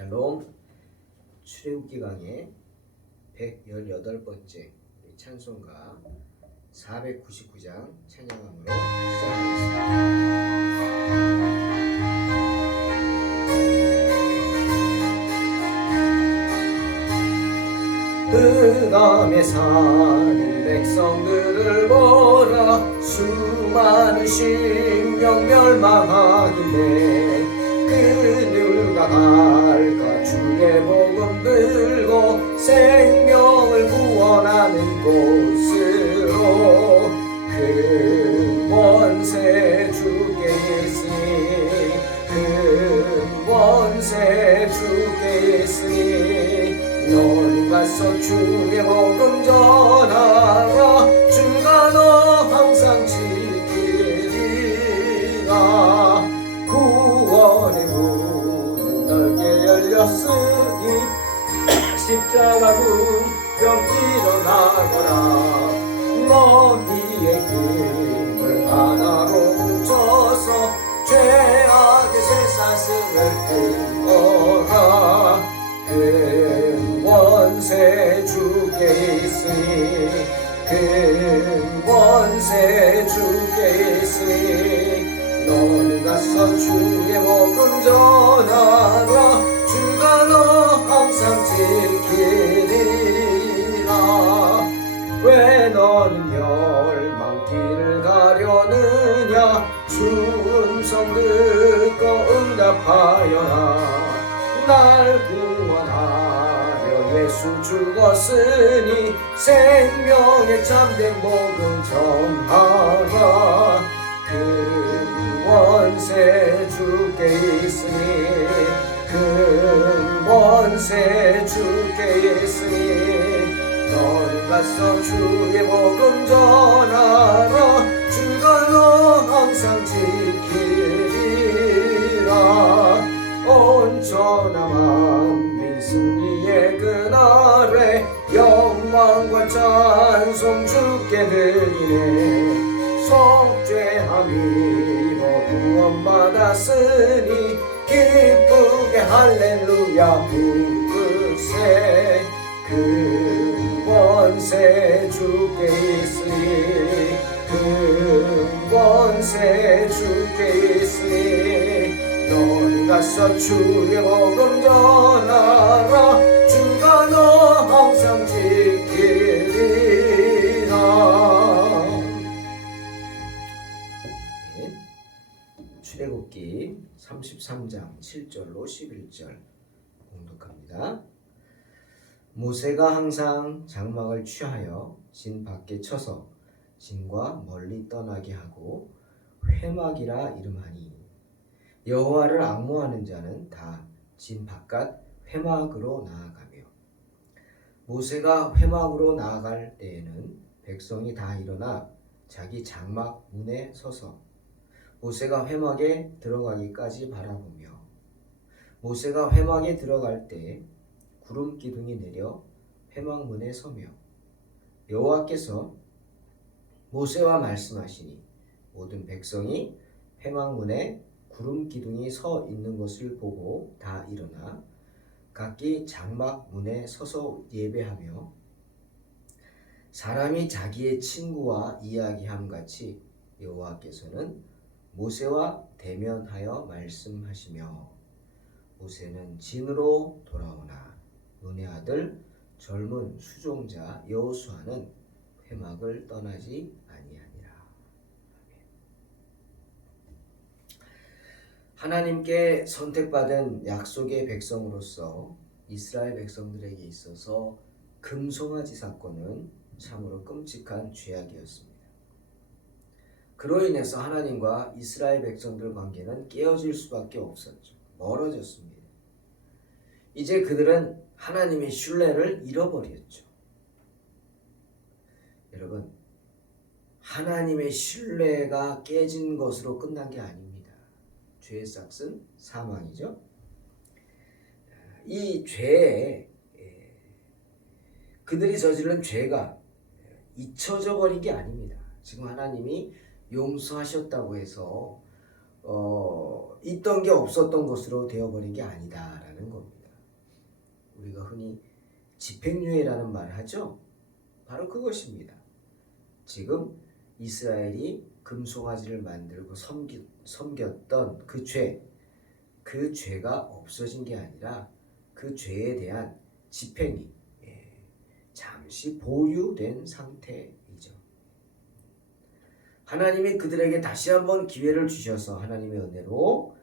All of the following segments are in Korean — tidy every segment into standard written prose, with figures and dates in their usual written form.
샬롬. 출애굽기 강의 118번째 찬송가 499장 찬양함으로 시작하겠습니다. 흑암에 사는 백성들을 보라. 수많은 심령 멸망하길래 그들과 갈까 주의 복음 들고 생명을 구원하는 곳으로. 큰 권세 주께 있으니 큰 권세 주께 있으니 너는 가서 주의 복음 전하라. 주가 너 항상 지키리라. 구원의 문은 넓게 열렸으니 십자가 군병 일어나거라. 너희의 힘을 하나로 뭉쳐서 죄악의 쇠사슬을 끊어라. 큰 권세 주께 있으니 큰 권세 주께 있으니 너는 가서 주의 복음 전하라. 주가 너 항상 지키리라. 왜 너는 멸망길을 가려느냐. 주 음성 듣고 응답하여라. 날 구원하려 예수 죽었으니 생명의 참된 복음 전하라. 큰 권세 주께 있으니 큰 권세 주께 있으니 너는 가서 주의 복음 전하라. 주가 너 항상 지키리라. 온전한 만민 승리의 그날에 영광과 찬송 주께 드리네. 속죄함이 너 구원받았으니 기쁘게 할렐루야 부르세. 큰 권세 주께 있으니 큰 권세 주께 있으니 너는 가서 주의 복음 전하라. 주가 너 항상 지키리라. 출애굽기 33장 7절로 11절 공독합니다. 모세가 항상 장막을 취하여 진 밖에 쳐서 진과 멀리 떠나게 하고 회막이라 이름하니 여호와를 앙모하는 자는 다 진 바깥 회막으로 나아가며. 모세가 회막으로 나아갈 때에는 백성이 다 일어나 자기 장막 문에 서서 모세가 회막에 들어가기까지 바라보며. 모세가 회막에 들어갈 때 구름 기둥이 내려 회막 문에 서며 여호와께서 모세와 말씀하시니 모든 백성이 회막 문에 구름 기둥이 서 있는 것을 보고 다 일어나 각기 장막 문에 서서 예배하며 사람이 자기의 친구와 이야기함 같이 여호와께서는 모세와 대면하여 말씀하시며. 모세는 진으로 돌아오나 눈의 아들 젊은 수종자 여호수아는 회막을 떠나지 아니하니라. 하나님께 선택받은 약속의 백성으로서 이스라엘 백성들에게 있어서 금송아지 사건은 참으로 끔찍한 죄악이었습니다. 그로 인해서 하나님과 이스라엘 백성들 관계는 깨어질 수밖에 없었죠. 멀어졌습니다. 이제 그들은 하나님의 신뢰를 잃어버렸죠. 여러분, 하나님의 신뢰가 깨진 것으로 끝난 게 아닙니다. 죄의 삭은 사망이죠. 이 죄에 그들이 저지른 죄가 잊혀져 버린 게 아닙니다. 지금 하나님이 용서하셨다고 해서 있던 게 없었던 것으로 되어버린 게 아니다라는 겁니다. 우리가 흔히 집행유예라는 말을 하죠. 바로 그것입니다. 지금 이스라엘이 금송아지를 만들고 섬겼던 그 죄가 없어진 게 아니라 그 죄에 대한 집행이 잠시 보류된 상태이죠. 하나님이 그들에게 다시 한번 기회를 주셔서 하나님의 은혜로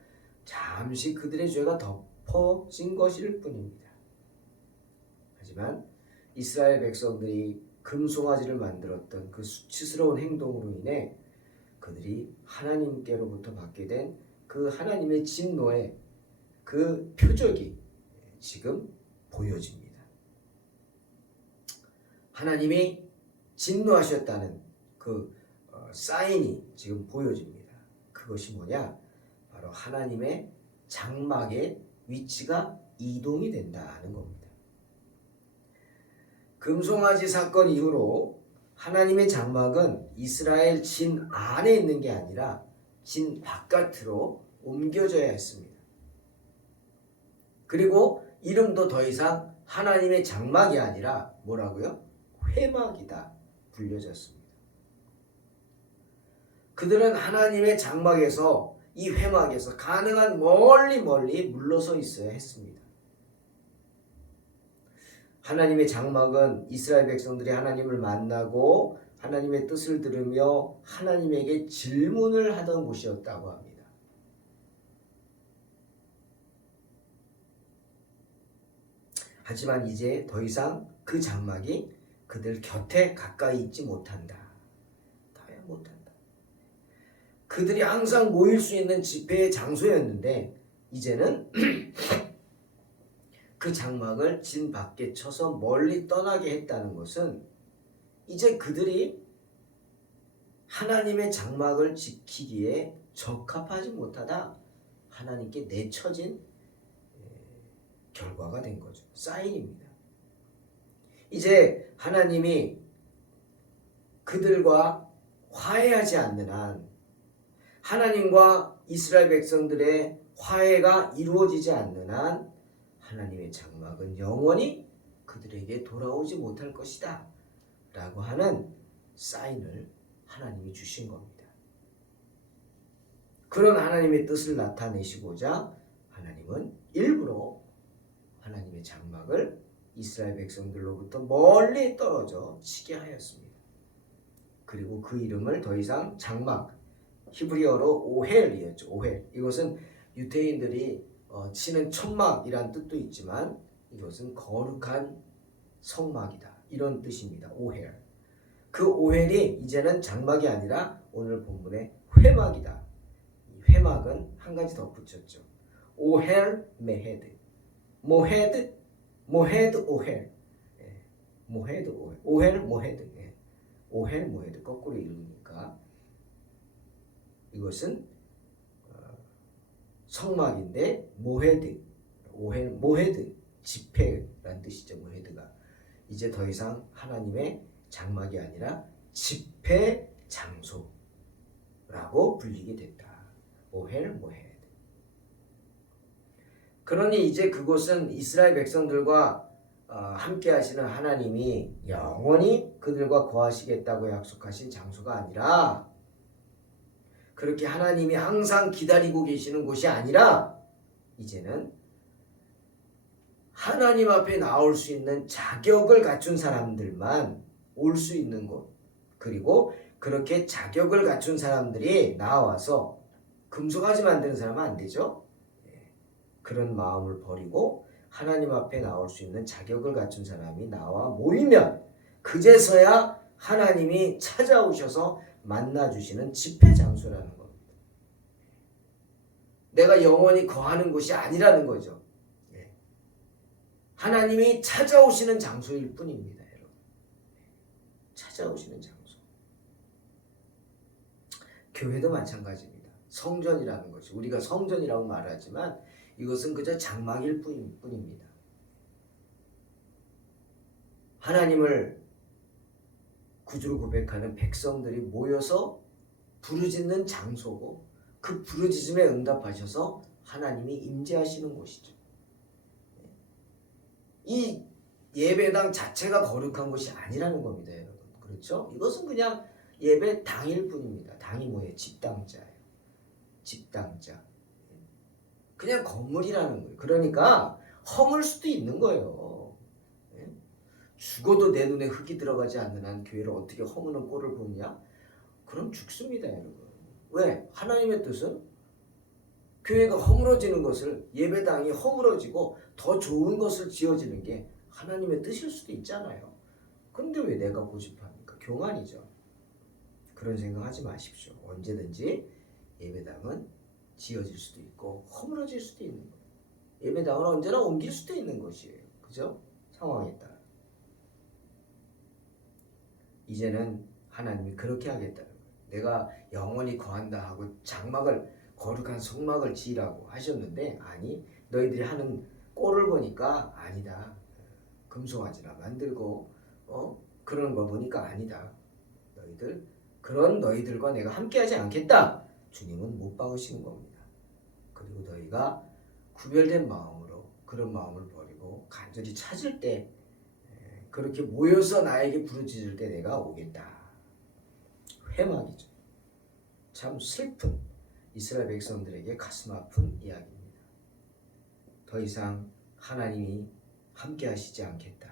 잠시 그들의 죄가 덮어진 것일 뿐입니다. 하지만 이스라엘 백성들이 금송아지를 만들었던 그 수치스러운 행동으로 인해 그들이 하나님께로부터 받게 된 그 하나님의 진노의 그 표적이 지금 보여집니다. 하나님이 진노하셨다는 그 사인이 지금 보여집니다. 그것이 뭐냐? 바로 하나님의 장막의 위치가 이동이 된다는 겁니다. 금송아지 사건 이후로 하나님의 장막은 이스라엘 진 안에 있는 게 아니라 진 바깥으로 옮겨져야 했습니다. 그리고 이름도 더 이상 하나님의 장막이 아니라 뭐라고요? 회막이다 불려졌습니다. 그들은 하나님의 장막에서 이 회막에서 가능한 멀리 물러서 있어야 했습니다. 하나님의 장막은 이스라엘 백성들이 하나님을 만나고 하나님의 뜻을 들으며 하나님에게 질문을 하던 곳이었다고 합니다. 하지만 이제 더 이상 그 장막이 그들 곁에 가까이 있지 못한다. 그들이 항상 모일 수 있는 집회의 장소였는데 이제는 그 장막을 진 밖에 쳐서 멀리 떠나게 했다는 것은 이제 그들이 하나님의 장막을 지키기에 적합하지 못하다 하나님께 내쳐진 결과가 된 거죠. 사인입니다. 이제 하나님이 그들과 화해하지 않는 한 하나님과 이스라엘 백성들의 화해가 이루어지지 않는 한 하나님의 장막은 영원히 그들에게 돌아오지 못할 것이다 라고 하는 사인을 하나님이 주신 겁니다. 그런 하나님의 뜻을 나타내시고자 하나님은 일부러 하나님의 장막을 이스라엘 백성들로부터 멀리 떨어져 치게 하였습니다. 그리고 그 이름을 더 이상 장막, 히브리어로 오헬이었죠. 오헬. 이것은 유대인들이 치는 천막이란 뜻도 있지만 이것은 거룩한 성막이다. 이런 뜻입니다. 오헬. 그 오헬이 이제는 장막이 아니라 오늘 본문의 회막이다. 이 회막은 한 가지 덧붙였죠. 오헬 메헤드. 모헤드 오헬. 모헤드 오헬. 오헬 모헤드. 오헬 모헤드 거꾸로 읽으니까 이것은 성막인데 모헤드, 오헬 모헤드 집회란 뜻이죠. 모헤드가 이제 더 이상 하나님의 장막이 아니라 집회 장소라고 불리게 됐다. 오헬 모헤드. 그러니 이제 그곳은 이스라엘 백성들과 함께 하시는 하나님이 영원히 그들과 거하시겠다고 약속하신 장소가 아니라 그렇게 하나님이 항상 기다리고 계시는 곳이 아니라 이제는 하나님 앞에 나올 수 있는 자격을 갖춘 사람들만 올 수 있는 곳, 그리고 그렇게 자격을 갖춘 사람들이 나와서 금송아지 만드는 사람은 안 되죠. 그런 마음을 버리고 하나님 앞에 나올 수 있는 자격을 갖춘 사람이 나와 모이면 그제서야 하나님이 찾아오셔서 만나주시는 집회 장소라는 겁니다. 내가 영원히 거하는 곳이 아니라는 거죠. 하나님이 찾아오시는 장소일 뿐입니다. 여러분. 찾아오시는 장소. 교회도 마찬가지입니다. 성전이라는 것이 우리가 성전이라고 말하지만 이것은 그저 장막일 뿐입니다. 하나님을 구주로 고백하는 백성들이 모여서 부르짖는 장소고 그 부르짖음에 응답하셔서 하나님이 임재하시는 곳이죠. 이 예배당 자체가 거룩한 것이 아니라는 겁니다, 여러분. 그렇죠? 이것은 그냥 예배 당일 뿐입니다. 당이 뭐예요? 집당자예요. 집당자. 그냥 건물이라는 거예요. 그러니까 허물 수도 있는 거예요. 예? 죽어도 내 눈에 흙이 들어가지 않는 한 교회를 어떻게 허무는 꼴을 보느냐? 그럼 죽습니다, 여러분. 왜? 하나님의 뜻은 교회가 허물어지는 것을, 예배당이 허물어지고 더 좋은 것을 지어지는 게 하나님의 뜻일 수도 있잖아요. 근데 왜 내가 고집합니까? 교만이죠. 그런 생각하지 마십시오. 언제든지 예배당은 지어질 수도 있고 허물어질 수도 있는 거예요. 예배당은 언제나 옮길 수도 있는 것이에요. 그죠? 상황에 따라. 이제는 하나님이 그렇게 하겠다는 거예요. 내가 영원히 거한다 하고 장막을, 거룩한 성막을 지으라고 하셨는데, 아니, 너희들이 하는 꼴을 보니까 아니다. 금송아지나 만들고 그런 걸 보니까 아니다. 그런 너희들과 내가 함께하지 않겠다. 주님은 못 박으시는 겁니다. 그리고 너희가 구별된 마음으로 그런 마음을 버리고 간절히 찾을 때, 그렇게 모여서 나에게 부르짖을 때 내가 오겠다. 회막이죠. 참 슬픈, 이스라엘 백성들에게 가슴 아픈 이야기입니다. 더 이상 하나님이 함께 하시지 않겠다.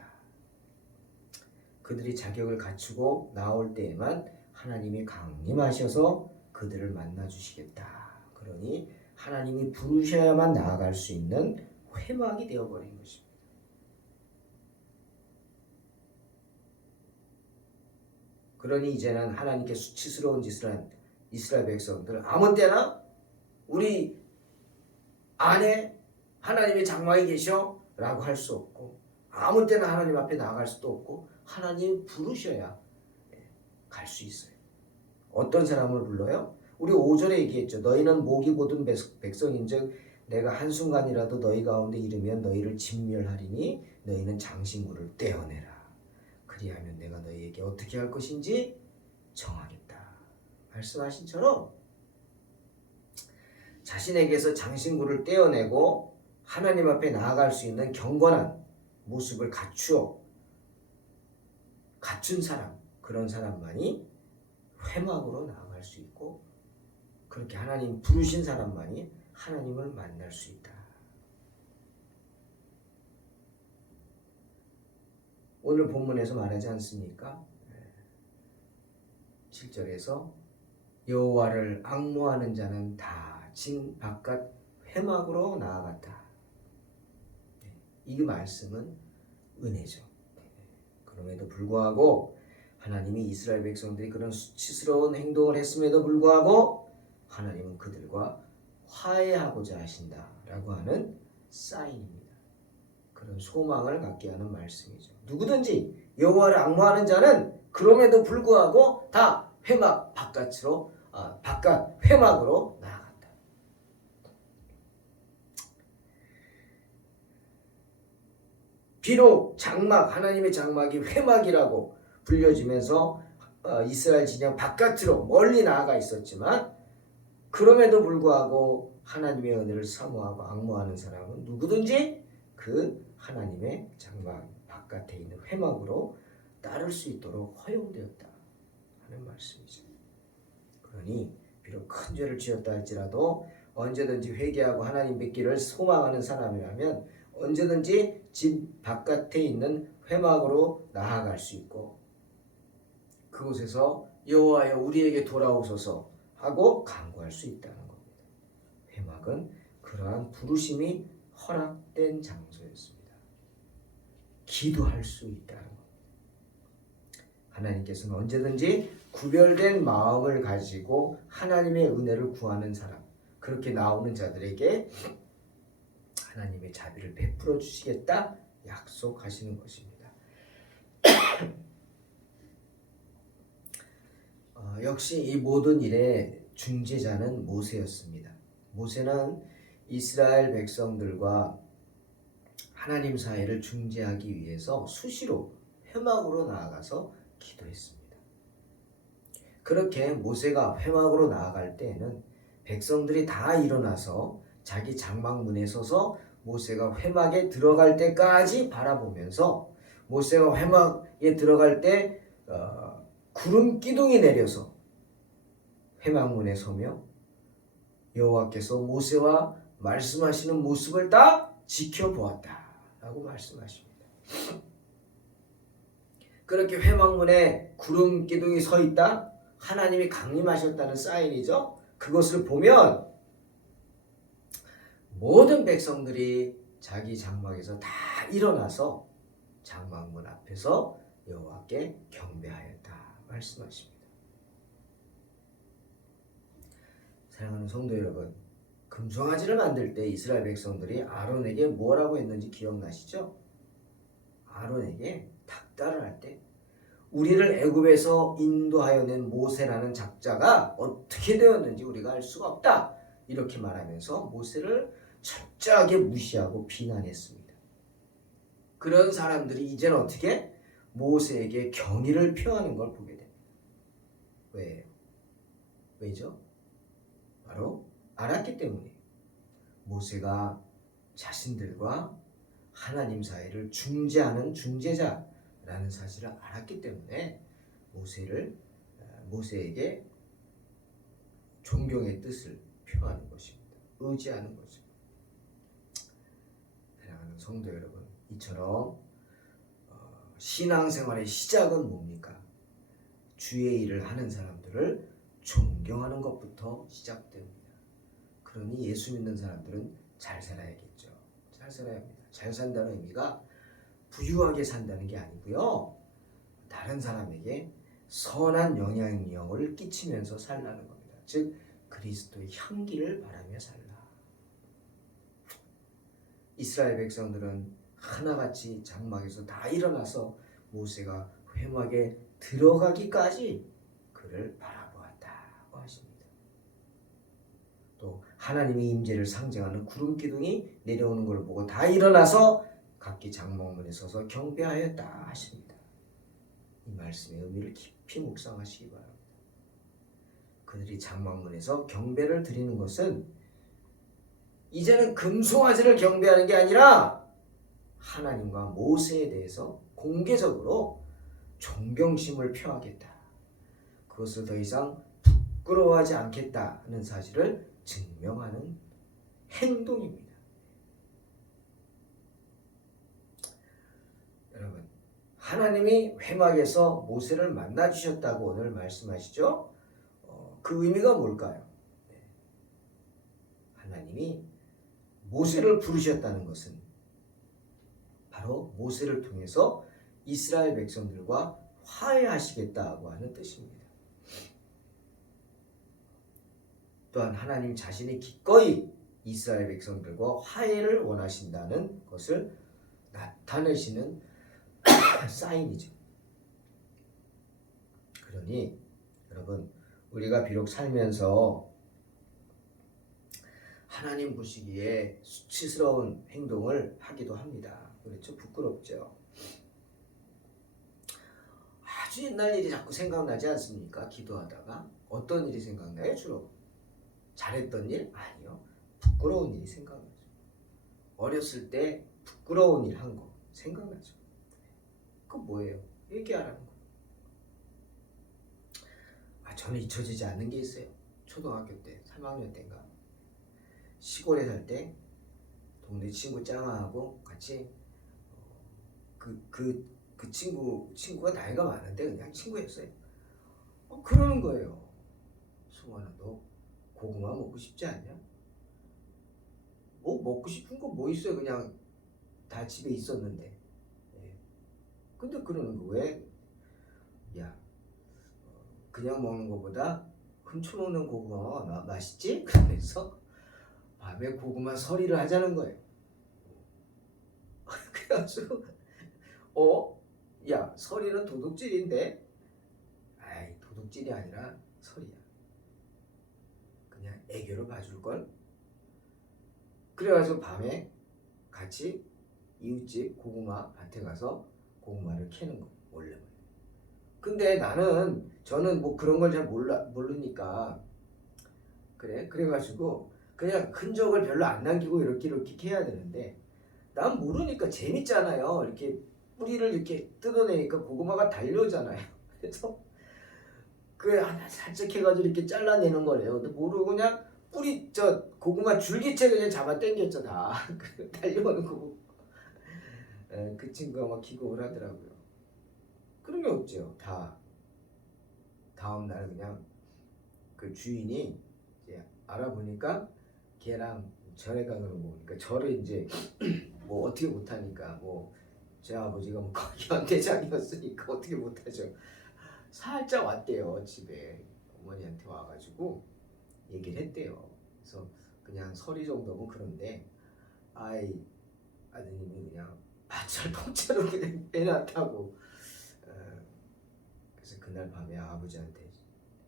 그들이 자격을 갖추고 나올 때에만 하나님이 강림하셔서 그들을 만나 주시겠다. 그러니 하나님이 부르셔야만 나아갈 수 있는 회막이 되어버린 것입니다. 그러니 이제는 하나님께 수치스러운 짓을 한 이스라엘 백성들, 아무 때나 우리 안에 하나님의 장막이 계셔 라고 할 수 없고, 아무 때나 하나님 앞에 나아갈 수도 없고, 하나님 부르셔야 갈 수 있어요. 어떤 사람을 불러요? 우리 5절에 얘기했죠. 너희는 목이 곧은 백성인즉 내가 한순간이라도 너희 가운데 이르면 너희를 진멸하리니 너희는 장신구를 떼어내라. 그리하면 내가 너희에게 어떻게 할 것인지 정하겠다. 말씀하신 처럼 자신에게서 장신구를 떼어내고 하나님 앞에 나아갈 수 있는 경건한 모습을 갖춘 사람, 그런 사람만이 회막으로 나아갈 수 있고, 그렇게 하나님 부르신 사람만이 하나님을 만날 수 있다. 오늘 본문에서 말하지 않습니까? 7절에서 여호와를 앙모하는 자는 다 진 바깥 회막으로 나아갔다. 이 말씀은 은혜죠. 그럼에도 불구하고 하나님이 이스라엘 백성들이 그런 수치스러운 행동을 했음에도 불구하고 하나님은 그들과 화해하고자 하신다라고 하는 사인입니다. 그런 소망을 갖게 하는 말씀이죠. 누구든지 여호와를 앙모하는 자는 그럼에도 불구하고 다 회막 바깥으로, 바깥 회막으로 나아간다. 비록 장막, 하나님의 장막이 회막이라고 불려지면서 이스라엘 진영 바깥으로 멀리 나아가 있었지만, 그럼에도 불구하고 하나님의 은혜를 사모하고 앙모하는 사람은 누구든지 그 하나님의 장막 바깥에 있는 회막으로 따를 수 있도록 허용되었다 하는 말씀이죠. 그러니 비록 큰 죄를 지었다 할지라도 언제든지 회개하고 하나님 뵙기를 소망하는 사람이라면 언제든지 집 바깥에 있는 회막으로 나아갈 수 있고, 그곳에서 여호와여 우리에게 돌아오소서 하고 간구할 수 있다는 겁니다. 회막은 그러한 부르심이 허락된 장소였습니다. 기도할 수 있다는 겁니다. 하나님께서는 언제든지 구별된 마음을 가지고 하나님의 은혜를 구하는 사람, 그렇게 나오는 자들에게 하나님의 자비를 베풀어 주시겠다 약속하시는 것입니다. 역시 이 모든 일의 중재자는 모세였습니다. 모세는 이스라엘 백성들과 하나님 사이를 중재하기 위해서 수시로 회막으로 나아가서 기도했습니다. 그렇게 모세가 회막으로 나아갈 때에는 백성들이 다 일어나서 자기 장막 문에 서서 모세가 회막에 들어갈 때까지 바라보면서 모세가 회막에 들어갈 때 구름 기둥이 내려서 회막문에 서며 여호와께서 모세와 말씀하시는 모습을 딱 지켜보았다 라고 말씀하십니다. 그렇게 회막문에 구름 기둥이 서 있다? 하나님이 강림하셨다는 사인이죠. 그것을 보면 모든 백성들이 자기 장막에서 다 일어나서 장막문 앞에서 여호와께 경배하였다 말씀하십니다. 사랑하는 성도 여러분, 금송아지를 만들 때 이스라엘 백성들이 아론에게 뭐라고 했는지 기억나시죠? 아론에게 닭다를 할 때 우리를 애굽에서 인도하여 낸 모세라는 작자가 어떻게 되었는지 우리가 알 수가 없다 이렇게 말하면서 모세를 철저하게 무시하고 비난했습니다. 그런 사람들이 이제는 어떻게 모세에게 경의를 표하는 걸 보게 됩니다. 왜요? 왜죠? 바로 알았기 때문에 모세가 자신들과 하나님 사이를 중재하는 중재자라는 사실을 알았기 때문에 모세에게 존경의 뜻을 표하는 것입니다. 의지하는 것입니다. 사랑하는 성도 여러분, 이처럼 신앙생활의 시작은 뭡니까? 주의 일을 하는 사람들을 존경하는 것부터 시작됩니다. 그러니 예수 믿는 사람들은 잘 살아야겠죠. 잘 살아야 합니다. 잘 산다는 의미가 부유하게 산다는 게 아니고요. 다른 사람에게 선한 영향력을 끼치면서 살라는 겁니다. 즉 그리스도의 향기를 바라며 살라. 이스라엘 백성들은 하나같이 장막에서 다 일어나서 모세가 회막에 들어가기까지 그를 바라보았다고 하십니다. 또 하나님의 임재를 상징하는 구름 기둥이 내려오는 걸 보고 다 일어나서 각기 장막문에 서서 경배하였다 하십니다. 이 말씀의 의미를 깊이 묵상하시기 바랍니다. 그들이 장막문에서 경배를 드리는 것은 이제는 금송아지를 경배하는 게 아니라 하나님과 모세에 대해서 공개적으로 존경심을 표하겠다. 그것을 더 이상 부끄러워하지 않겠다는 사실을 증명하는 행동입니다. 여러분, 하나님이 회막에서 모세를 만나 주셨다고 오늘 말씀하시죠? 그 의미가 뭘까요? 하나님이 모세를 부르셨다는 것은 바로 모세를 통해서 이스라엘 백성들과 화해하시겠다고 하는 뜻입니다. 또한 하나님 자신이 기꺼이 이스라엘 백성들과 화해를 원하신다는 것을 나타내시는 사인이죠. 그러니 여러분, 우리가 비록 살면서 하나님 보시기에 수치스러운 행동을 하기도 합니다. 그렇죠? 부끄럽죠. 아주 옛날 일이 자꾸 생각나지 않습니까? 기도하다가 어떤 일이 생각나요? 주로 잘했던 일? 아니요. 부끄러운 일이 생각나죠. 어렸을 때 부끄러운 일 한 거 생각나죠. 그거 뭐예요? 얘기하라는 거. 저는 잊혀지지 않는 게 있어요. 초등학교 때 3학년 때인가 시골에 살 때 동네 친구 짱아하고 같이 그 친구가 나이가 많은데 그냥 친구였어요. 그러는 거예요. 승환아, 너 고구마 먹고 싶지 않냐? 뭐 먹고 싶은 거 뭐 있어요? 그냥 다 집에 있었는데. 근데 그러는 거 왜? 야, 그냥 먹는 거보다 훔쳐먹는 고구마가 맛있지? 그러면서 밤에 고구마 서리를 하자는 거예요. 그래가지고 야, 서리는 도둑질인데? 아이, 도둑질이 아니라 서리야. 그냥 애교로 봐줄걸? 그래가지고 밤에 같이 이웃집 고구마 밭에 가서 고구마를 캐는 거 몰래. 근데 저는 뭐 그런 걸 잘 모르니까 그래가지고 그냥 흔적을 별로 안 남기고 이렇게 해야 되는데 난 모르니까 재밌잖아요. 이렇게 뿌리를 이렇게 뜯어내니까 고구마가 달려오잖아요. 그래서 그 하나 살짝 해가지고 이렇게 잘라내는 거래요. 근데 모르고 그냥 뿌리 고구마 줄기채 그냥 잡아 당겼죠 다. 달려오는 거고. 그 친구가 막 기겁을 하더라고요. 그런 게 없죠. 다 다음 날 그냥 그 주인이 이제 알아보니까 걔랑 절에 가는 거 보니까 절을 이제 뭐 어떻게 못하니까 뭐 제 아버지가 뭐 거기 연대장이었으니까 어떻게 못하죠. 살짝 왔대요. 집에 어머니한테 와가지고 얘기를 했대요. 그래서 그냥 서리 정도면 그런데 아이 아드님이 그냥 밭을 통째로 그냥 빼놨다고. 그래서 그날 밤에 아버지한테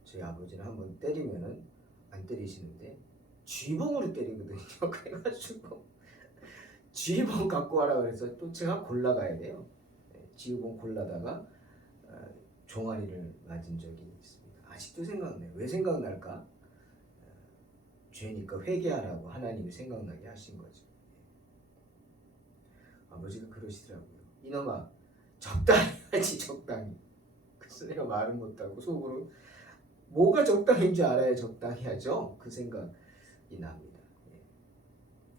저희 아버지는 한번 때리면은 안 때리시는데 쥐봉으로 때리거든요. 그래가지고 쥐봉 갖고 와라 그래서 또 제가 골라가야 돼요. 쥐봉 골라다가 종아리를 맞은 적이 있습니다. 아직도 생각나요. 왜 생각날까? 죄니까 회개하라고 하나님이 생각나게 하신 거죠. 아버지가 그러시더라고요. 이놈아 적당히 하지 적당히. 그래서 내가 말은 못하고 속으로 뭐가 적당인 줄 알아야 적당히 하죠. 그 생각이 납니다.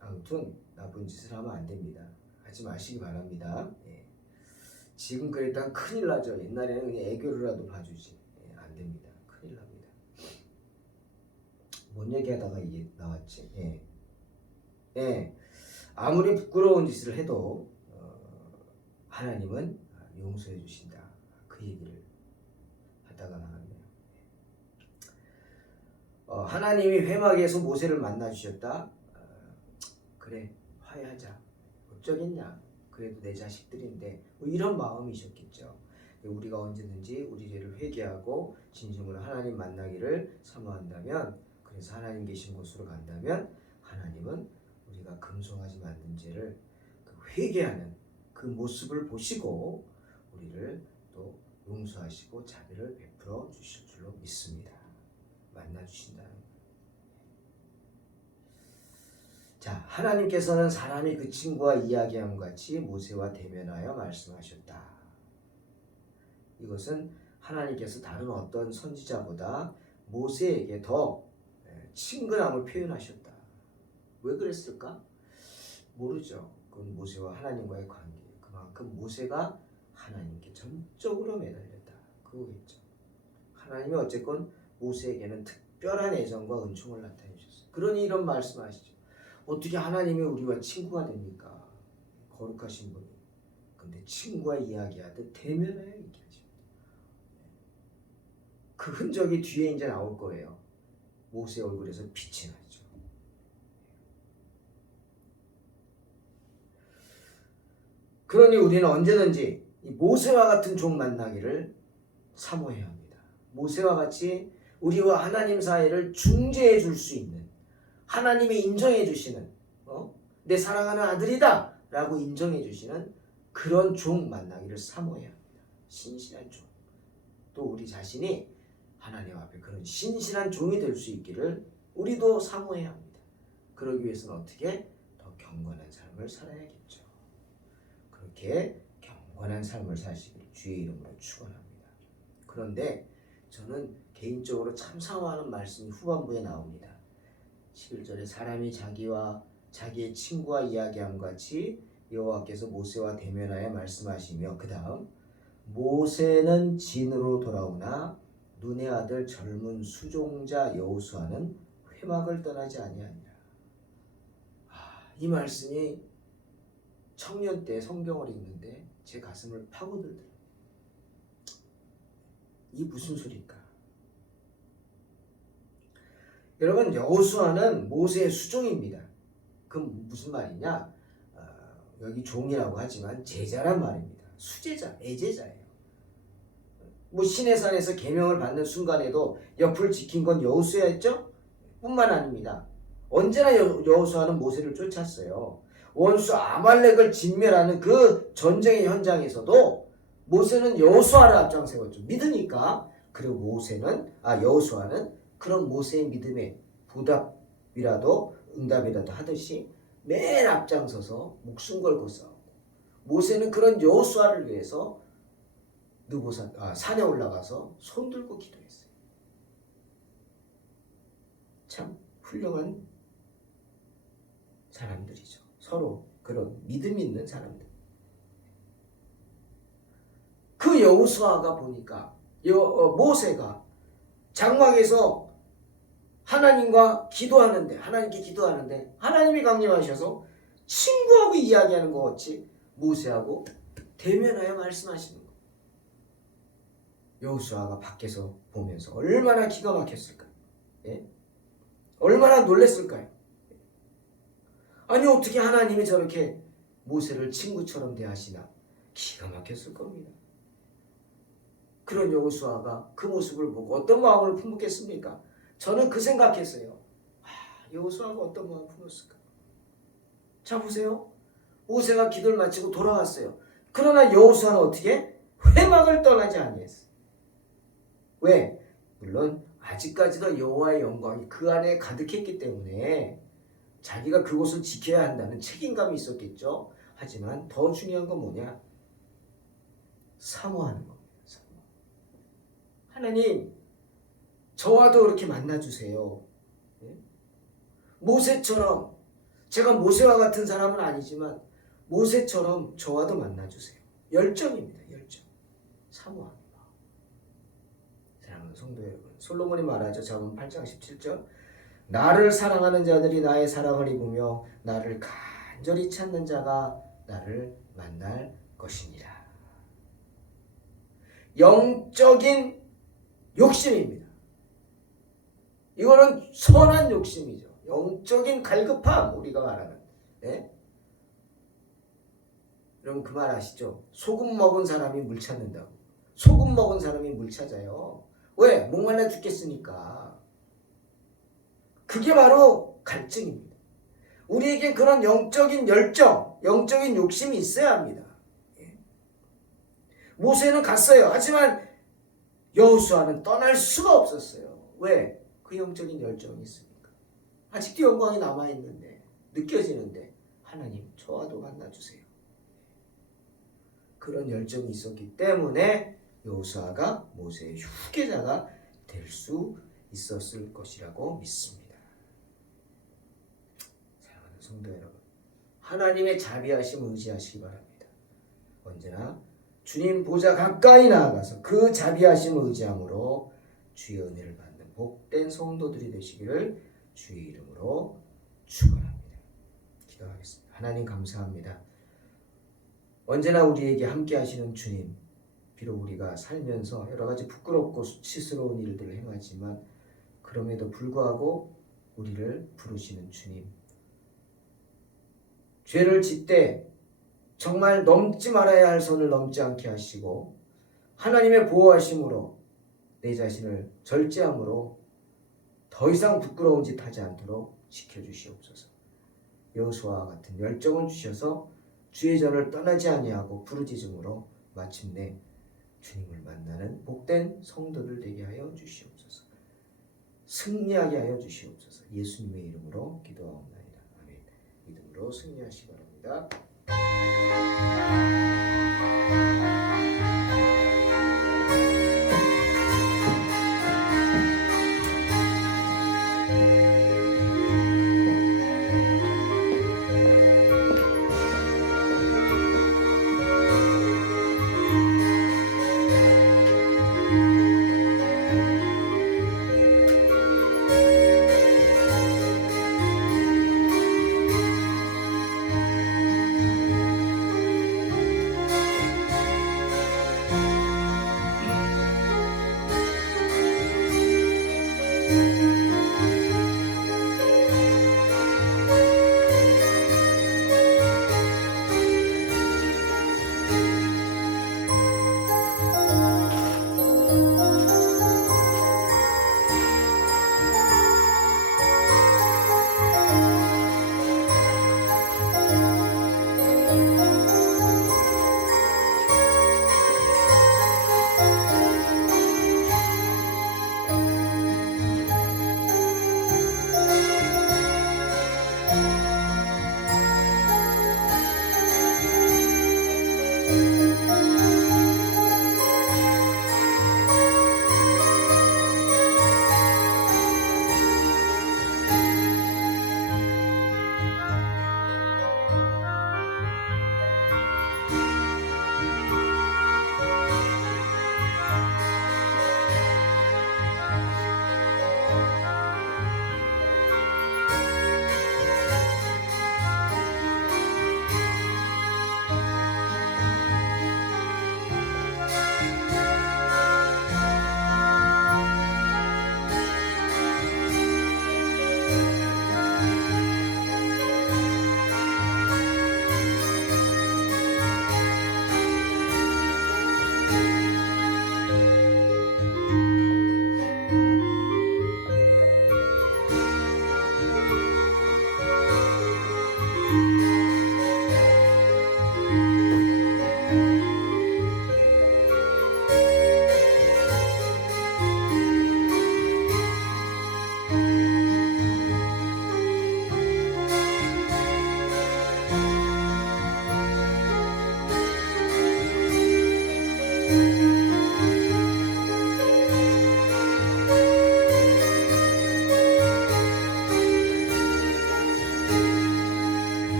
아무튼 나쁜 짓을 하면 안 됩니다. 하지 마시기 바랍니다. 지금 그랬다가 큰일 나죠. 옛날에는 그냥 애교로라도 봐주지. 안 됩니다. 큰일 납니다. 뭔 얘기하다가 이게 나왔지? 아무리 부끄러운 짓을 해도 하나님은 용서해 주신다. 그 얘기를 하다가 나왔네요. 하나님이 회막에서 모세를 만나 주셨다. 그래 화해하자. 어쩌겠냐. 그래도 내 자식들인데 뭐 이런 마음이셨겠죠. 우리가 언제든지 우리 죄를 회개하고 진심으로 하나님 만나기를 사모한다면, 그래서 하나님 계신 곳으로 간다면 하나님은 우리가 금송아지 만든 죄를 회개하는 그 모습을 보시고 우리를 또 용서하시고 자비를 베풀어 주실 줄로 믿습니다. 만나 주신다는 거예요. 자, 하나님께서는 사람이 그 친구와 이야기함 같이 모세와 대면하여 말씀하셨다. 이것은 하나님께서 다른 어떤 선지자보다 모세에게 더 친근함을 표현하셨다. 왜 그랬을까? 모르죠. 그건 모세와 하나님과의 관계. 그만큼 모세가 하나님께 전적으로 매달렸다. 그거겠죠. 하나님이 어쨌건 모세에게는 특별한 애정과 은총을 나타내 주셨어요. 그러니 이런 말씀하시죠. 어떻게 하나님이 우리와 친구가 됩니까? 거룩하신 분이. 근데 친구와 이야기하듯 대면하여 이렇게 하십니다. 그 흔적이 뒤에 이제 나올 거예요. 모세 얼굴에서 빛이 나죠. 그러니 우리는 언제든지 이 모세와 같은 종 만나기를 사모해야 합니다. 모세와 같이 우리와 하나님 사이를 중재해 줄 수 있는, 하나님이 인정해 주시는 내 사랑하는 아들이다 라고 인정해 주시는 그런 종 만나기를 사모해야 합니다. 신실한 종. 또 우리 자신이 하나님 앞에 그런 신실한 종이 될 수 있기를 우리도 사모해야 합니다. 그러기 위해서는 어떻게? 더 경건한 삶을 살아야겠죠. 그렇게 경건한 삶을 사시기를 주의 이름으로 축원합니다. 그런데 저는 개인적으로 참 사모하는 말씀이 후반부에 나옵니다. 11절에 사람이 자기의 친구와 이야기함 같이 여호와께서 모세와 대면하여 말씀하시며, 그 다음 모세는 진으로 돌아오나 눈의 아들 젊은 수종자 여호수아는 회막을 떠나지 아니하니라. 이 말씀이 청년 때 성경을 읽는데 제 가슴을 파고들더라고요. 이 무슨 소리일까? 여러분, 여호수아는 모세의 수종입니다. 그럼 무슨 말이냐? 여기 종이라고 하지만 제자란 말입니다. 수제자, 애제자예요. 뭐 시내산에서 계명을 받는 순간에도 옆을 지킨 건 여호수아였죠? 뿐만 아닙니다. 언제나 여호수아는 모세를 쫓았어요. 원수 아말렉을 진멸하는 그 전쟁의 현장에서도 모세는 여호수아를 앞장세웠죠. 믿으니까. 그리고 여호수아는 그런 모세의 믿음에 위라도 응답이라도 하듯이 맨 앞장서서 목숨 걸고 싸우고, 모세는 그런 여호수아를 위해서 산에 올라가서 손 들고 기도했어요. 참 훌륭한 사람들이죠. 서로 그런 믿음 있는 사람들. 그 여호수아가 보니까 모세가 장막에서 하나님께 기도하는데 하나님이 강림하셔서 친구하고 이야기하는 것 같이 모세하고 대면하여 말씀하시는 거예요. 여호수아가 밖에서 보면서 얼마나 기가 막혔을까요? 예? 얼마나 놀랬을까요? 아니 어떻게 하나님이 저렇게 모세를 친구처럼 대하시나? 기가 막혔을 겁니다. 그런 여호수아가 그 모습을 보고 어떤 마음을 품었겠습니까? 저는 그 생각했어요. 여호수아가 어떤 마음을 품었을까? 자 보세요. 모세가 기도를 마치고 돌아왔어요. 그러나 여호수아는 어떻게? 회막을 떠나지 아니했어요. 왜? 물론 아직까지도 여호와의 영광이 그 안에 가득했기 때문에 자기가 그곳을 지켜야 한다는 책임감이 있었겠죠. 하지만 더 중요한 건 뭐냐? 사모하는 겁니다. 하나님, 저와도 그렇게 만나주세요. 모세처럼, 제가 모세와 같은 사람은 아니지만 모세처럼 저와도 만나주세요. 열정입니다. 열정. 사모합니다. 사랑하는 성도 여러분, 솔로몬이 말하죠. 잠언 8장 17절. 나를 사랑하는 자들이 나의 사랑을 입으며 나를 간절히 찾는 자가 나를 만날 것이니라. 영적인 욕심입니다. 이거는 선한 욕심이죠. 영적인 갈급함, 우리가 말하는. 네? 여러분 그 말 아시죠? 소금 먹은 사람이 물 찾는다고. 소금 먹은 사람이 물 찾아요. 왜? 목말라 죽겠으니까. 그게 바로 갈증입니다. 우리에게 그런 영적인 열정, 영적인 욕심이 있어야 합니다. 모세는 갔어요. 하지만 여호수아는 떠날 수가 없었어요. 왜? 그 영적인 열정이 있으니까. 아직도 영광이 남아있는데, 느껴지는데 하나님 저와도 만나주세요. 그런 열정이 있었기 때문에 여호수아가 모세의 후계자가 될 수 있었을 것이라고 믿습니다. 사랑하는 성도 여러분, 하나님의 자비하심을 의지하시기 바랍니다. 언제나 주님 보좌 가까이 나아가서 그 자비하심을 의지함으로 주의 은혜를 받는 복된 성도들이 되시기를 주의 이름으로 축원합니다. 기도하겠습니다. 하나님 감사합니다. 언제나 우리에게 함께 하시는 주님, 비록 우리가 살면서 여러 가지 부끄럽고 수치스러운 일들을 행하지만 그럼에도 불구하고 우리를 부르시는 주님, 죄를 짓되 정말 넘지 말아야 할 선을 넘지 않게 하시고 하나님의 보호하심으로 내 자신을 절제함으로 더 이상 부끄러운 짓 하지 않도록 지켜주시옵소서. 여호수아와 같은 열정을 주셔서 주의 전을 떠나지 아니하고 부르짖음으로 마침내 주님을 만나는 복된 성도들 되게 하여 주시옵소서. 승리하게 하여 주시옵소서. 예수님의 이름으로 기도하옵나이다. 아멘. 믿음으로 승리하시기 바랍니다.